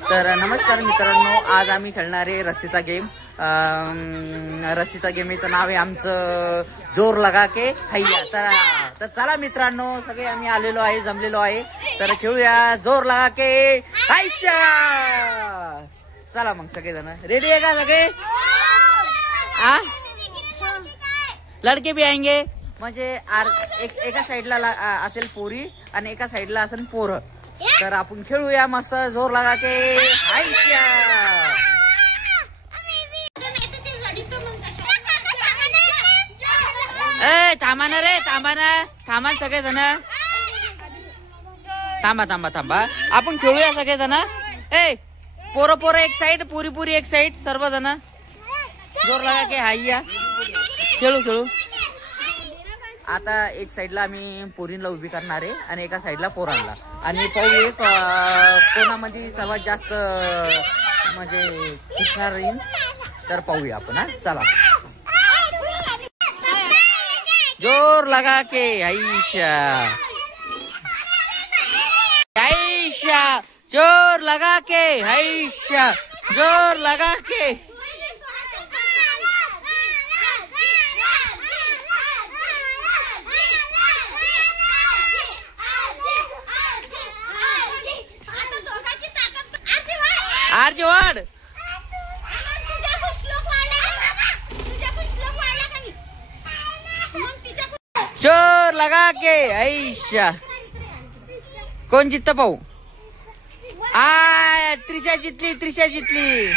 तर नमस्कार मित्रांनो, आज आम्ही खेळणार आहे रस्सीचा गेम. रस्सीचा गेमचं नाव आहे आमचं जोर लगा के हैया. तर चला मित्रांनो, सगळे आम्ही आलेलो आहे, जमलेलो आहे. तर खेळूया जोर लगा के हैया. चला मग सगळेजण रेडी आहे का सगळे? लडके भी आएंगे. म्हणजे एका साईडला असेल पोरी आणि एका साईडला असेल पोरं. तर आपण खेळूया मस्त जोर लगा के हैया. ए थांबा ना रे, थांबा सगळेजण. थांबा आपण खेळूया सगळेजण. ए पोरं एक साइड, पुरी एक साइड, सर्वजण जोर लगा के हैया. खेळू. आता एक साइडला आम्ही पोरींना उभी करणार आहे आणि एका साइडला पोरांना. आणि पाहू एक कोणामध्ये सर्वात जास्त म्हणजे खिचणार येईल. तर पाहूया आपण. चला जोर लगा के हैया. जोर लगा के हैया. जोर लगा के. आरजवाड जोर लगा के ऐशा. कोण जित्त पाहू? त्रिशा जितली.